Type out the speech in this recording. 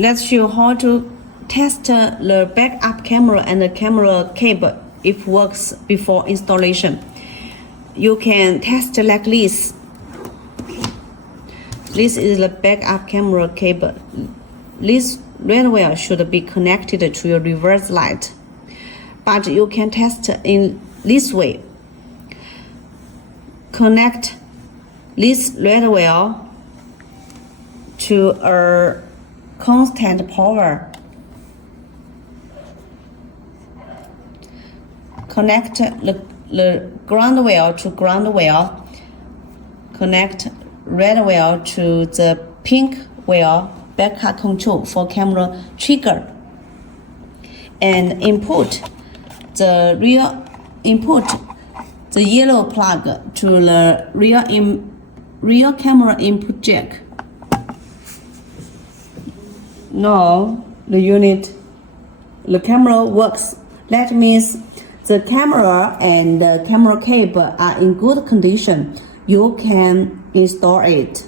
let's show how to test the backup camera and the camera cable if works before installation. You can test like this. This is the backup camera cable. This red wire should be connected to your reverse light, but you can test in this way. Connect this red wire to a constant power. Connect the ground wire to ground wire. Connect red wire to the pink wire backup control for camera trigger. And input the yellow plug to the rear camera input jack. Now the camera works. That means the camera and the camera cable are in good condition. You can install it.